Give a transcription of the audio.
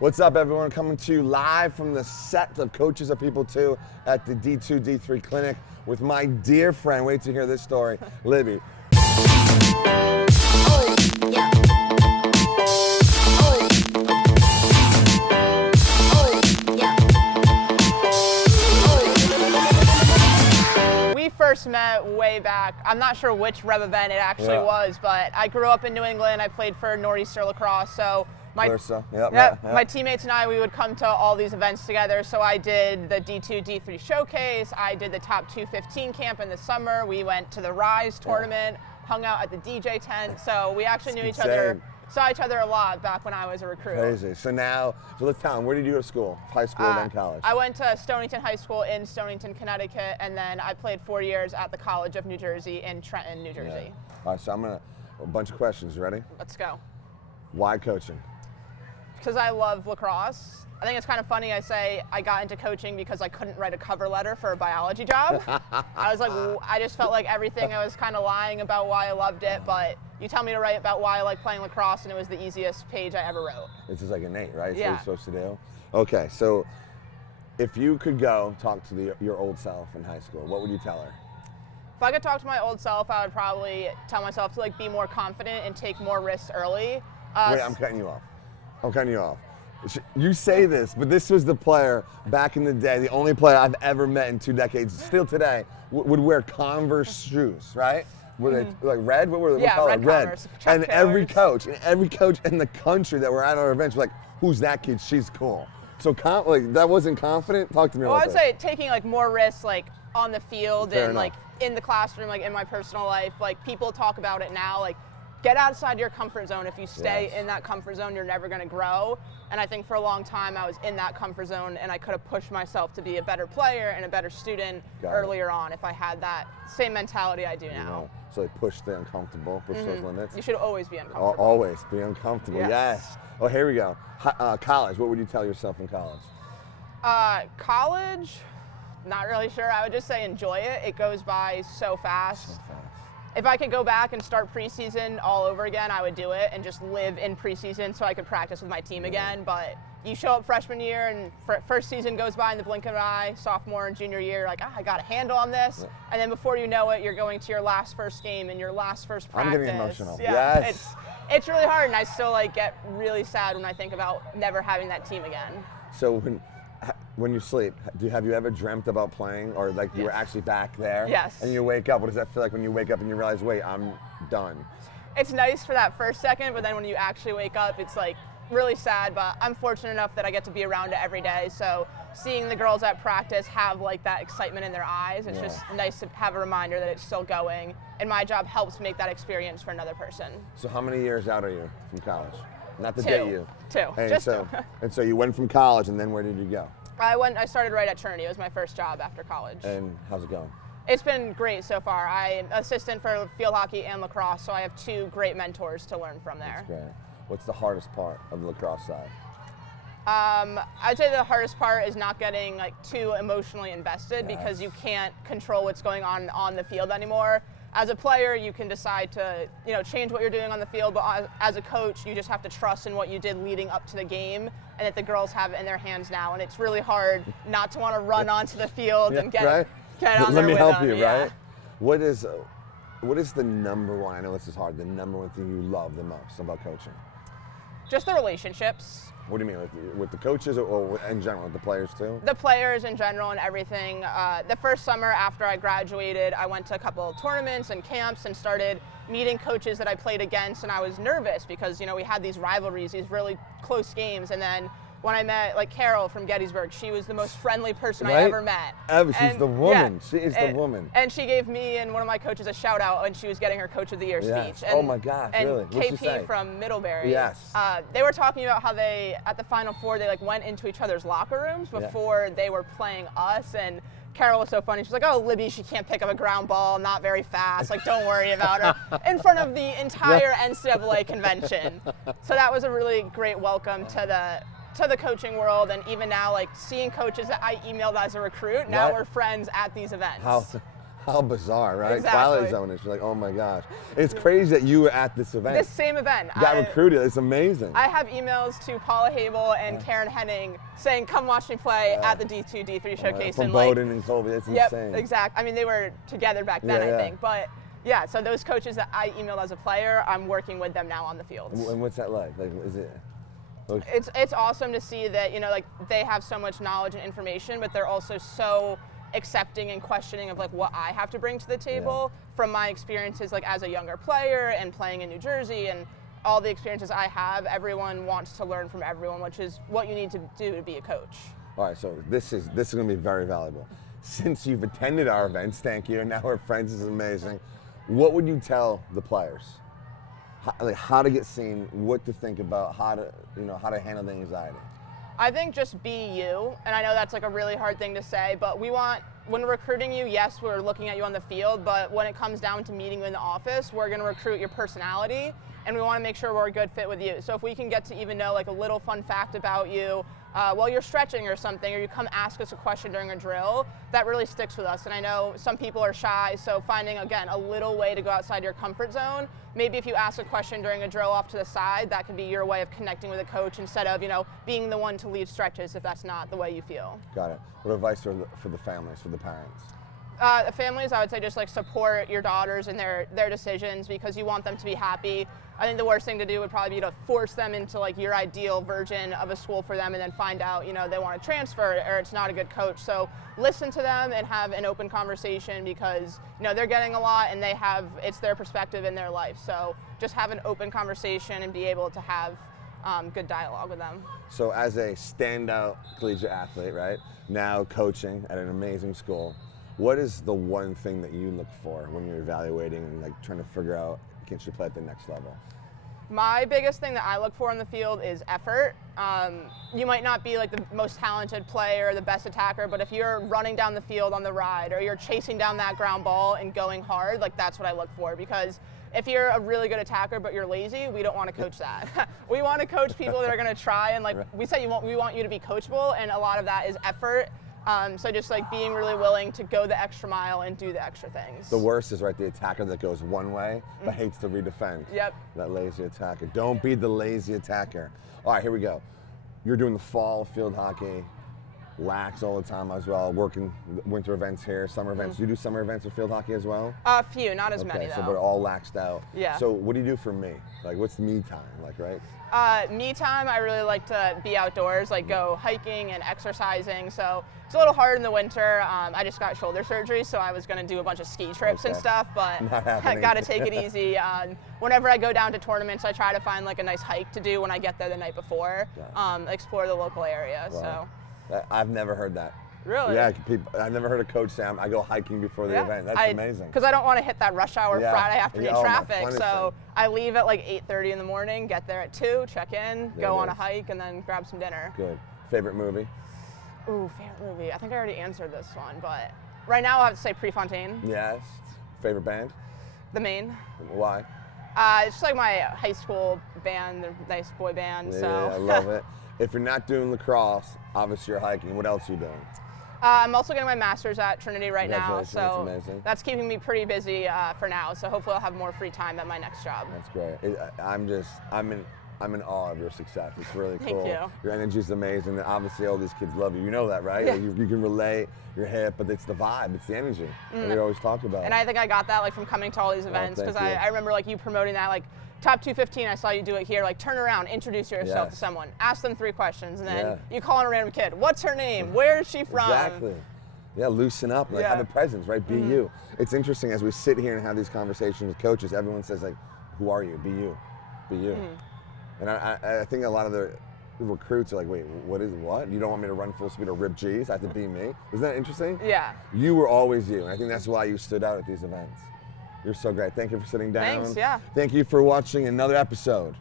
What's up, everyone? Coming to you live from the set of Coaches of People 2 at the D2, D3 clinic with my dear friend, wait to hear this story, Libby. We first met way back. I'm not sure which REVevent it actually was, but I grew up in New England. I played for Northeastern Lacrosse, so my teammates and I, we would come to all these events together. So I did the D2, D3 Showcase. I did the Top 215 camp in the summer. We went to the Rise tournament, hung out at the DJ tent. So we actually saw each other a lot back when I was a recruit. Crazy. So let's tell them, where did you go to school? High school, then college? I went to Stonington High School in Stonington, Connecticut, and then I played 4 years at the College of New Jersey in Trenton, New Jersey. All right, so a bunch of questions. You ready? Let's go. Why coaching? Because I love lacrosse. I think it's kind of funny I say I got into coaching because I couldn't write a cover letter for a biology job. I was like, I just felt like everything I was kind of lying about why I loved it, but you tell me to write about why I like playing lacrosse and it was the easiest page I ever wrote. It's just like innate, right? Yeah. It's what you're supposed to do. Okay, so if you could go talk to your old self in high school, what would you tell her? If I could talk to my old self, I would probably tell myself to be more confident and take more risks early. Wait, I'm cutting you off. You say this, but this was the player back in the day, the only player I've ever met in 2 decades, still today, would wear Converse shoes, right? Were they like red? What were they? Yeah, red Converse. And every coach in the country that were at our events were like, who's that kid? She's cool. So that wasn't confident? Talk to me about that. Well, I'd say taking more risks on the field Fair and enough. In the classroom, in my personal life. People talk about it now, get outside your comfort zone. If you stay in that comfort zone, you're never going to grow. And I think for a long time I was in that comfort zone and I could have pushed myself to be a better player and a better student earlier on if I had that same mentality I do now. So they push the uncomfortable, push those limits. You should always be uncomfortable. Always be uncomfortable, yes. Oh, here we go. College, what would you tell yourself in college? College, not really sure. I would just say enjoy it. It goes by so fast. If I could go back and start preseason all over again, I would do it and just live in preseason so I could practice with my team again. But you show up freshman year and first season goes by in the blink of an eye, sophomore and junior year, I got a handle on this. And then before you know it, you're going to your first game and your first practice. I'm getting emotional. Yeah, yes. It's really hard, and I still get really sad when I think about never having that team again. So when you sleep, have you ever dreamt about playing, or you were actually back there? Yes. And you wake up, what does that feel like when you wake up and you realize, wait, I'm done? It's nice for that first second, but then when you actually wake up, it's really sad, but I'm fortunate enough that I get to be around it every day. So seeing the girls at practice have that excitement in their eyes, it's just nice to have a reminder that it's still going. And my job helps make that experience for another person. So how many years out are you from college? Not to date you. 2. And so you went from college, and then where did you go? I started right at Trinity. It was my first job after college. And how's it going? It's been great so far. I'm assistant for field hockey and lacrosse, so I have 2 great mentors to learn from there. That's great. What's the hardest part of the lacrosse side? I'd say the hardest part is not getting too emotionally invested because you can't control what's going on the field anymore. As a player, you can decide to change what you're doing on the field, but as a coach, you just have to trust in what you did leading up to the game and that the girls have it in their hands now. And it's really hard not to want to run onto the field and get on there with them. Let me help you, right? What is the number one, I know this is hard, the number one thing you love the most about coaching? Just the relationships. What do you mean, with the coaches or in general, with the players too? The players in general and everything. The first summer after I graduated, I went to a couple of tournaments and camps and started meeting coaches that I played against, and I was nervous because we had these rivalries, these really close games, and then when I met Carol from Gettysburg, she was the most friendly person I ever met. She's the woman. Yeah, she is the woman. And she gave me and one of my coaches a shout out when she was getting her Coach of the Year speech. And, oh my gosh, really? And KP from Middlebury. Yes. They were talking about how at the Final Four, they went into each other's locker rooms before they were playing us. And Carol was so funny. She's like, oh, Libby, she can't pick up a ground ball, not very fast. Don't worry about her. In front of the entire NCAA convention. So that was a really great welcome to the coaching world, and even now seeing coaches that I emailed as a recruit, now we're friends at these events. How bizarre, right? Exactly. Twilight Zone-ish. You're like, oh my gosh. It's crazy that you were at this event. This same event. Got recruited. It's amazing. I have emails to Paula Habel and Karen Henning saying, come watch me play at the D2, D3 Showcase. From Bowdoin and Colby. It's insane. Yep, exactly. I mean, they were together back then, I think. But yeah, so those coaches that I emailed as a player, I'm working with them now on the field. And what's that like? Like, is it? It's awesome to see that, you know, like they have so much knowledge and information, but they're also so accepting and questioning of like what I have to bring to the table from my experiences like as a younger player and playing in New Jersey and all the experiences I have. Everyone wants to learn from everyone, which is what you need to do to be a coach. All right, so this is going to be very valuable. Since you've attended our events, thank you, and now we're friends, this is amazing. What would you tell the players? How to get seen, what to think about, how to handle the anxiety? I think just be you, and I know that's like a really hard thing to say, but when we're recruiting you, yes, we're looking at you on the field, but when it comes down to meeting you in the office, we're going to recruit your personality, and we want to make sure we're a good fit with you. So if we can get to even know like a little fun fact about you while you're stretching or something, or you come ask us a question during a drill, that really sticks with us. And I know some people are shy, so finding, again, a little way to go outside your comfort zone. Maybe if you ask a question during a drill off to the side, that could be your way of connecting with a coach instead of, you know, being the one to lead stretches if that's not the way you feel. Got it. What advice for the families, for the parents? The families, I would say just like support your daughters in their decisions because you want them to be happy. I think the worst thing to do would probably be to force them into like your ideal version of a school for them and then find out, you know, they want to transfer or it's not a good coach. So listen to them and have an open conversation because, you know, they're getting a lot and it's their perspective in their life. So just have an open conversation and be able to have good dialogue with them. So as a standout collegiate athlete, right, now coaching at an amazing school, what is the one thing that you look for when you're evaluating and like trying to figure out can she play at the next level? My biggest thing that I look for in the field is effort. You might not be like the most talented player or the best attacker, but if you're running down the field on the ride or you're chasing down that ground ball and going hard, like that's what I look for because if you're a really good attacker but you're lazy, we don't want to coach that. We want to coach people that are going to try and like we say we want you to be coachable and a lot of that is effort. So just like being really willing to go the extra mile and do the extra things. The worst is the attacker that goes one way but hates to redefend. Yep. That lazy attacker. Don't be the lazy attacker. All right, here we go. You're doing the fall field hockey, lax all the time as well, working winter events here, summer events. You do summer events with field hockey as well? A few, not as many though. So they're all laxed out. Yeah. So what do you do for me? Like what's me time, like, right? Me time, I really like to be outdoors, like go hiking and exercising. So it's a little hard in the winter. I just got shoulder surgery, so I was going to do a bunch of ski trips and stuff, but I got to take it easy. Whenever I go down to tournaments, I try to find like a nice hike to do when I get there the night before, explore the local area. Wow. So I've never heard that. Really? Yeah, I've never heard a coach say I go hiking before the event. That's amazing. Because I don't want to hit that rush hour Friday afternoon traffic. So I leave at like 8:30 in the morning, get there at 2, check in, go on a hike, and then grab some dinner. Good. Favorite movie? Ooh, favorite movie. I think I already answered this one, but right now I'll have to say Prefontaine. Yes. Favorite band? The Maine. Why? It's just like my high school band, the nice boy band. Yeah, so I love it. If you're not doing lacrosse, obviously you're hiking. What else are you doing? I'm also getting my master's at Trinity right now, so that's keeping me pretty busy for now. So hopefully I'll have more free time at my next job. That's great. I'm in awe of your success. It's really cool. Thank you. Your energy is amazing, and obviously all these kids love you. You know that, right? Yeah. Like you can relate. You're hip, but it's the vibe, it's the energy that we always talk about. And I think I got that like from coming to all these events because I remember like you promoting that like. Top 215, I saw you do it here. Like, turn around, introduce yourself to someone, ask them 3 questions, and then you call on a random kid. What's her name? Where is she from? Exactly. Yeah, loosen up. Like, have a presence, right? Be you. It's interesting as we sit here and have these conversations with coaches. Everyone says like, "Who are you? Be you. Be you." And I think a lot of the recruits are like, "Wait, what? You don't want me to run full speed or rip G's? I have to be me." Isn't that interesting? Yeah. You were always you, and I think that's why you stood out at these events. You're so great. Thank you for sitting down. Thanks, yeah. Thank you for watching another episode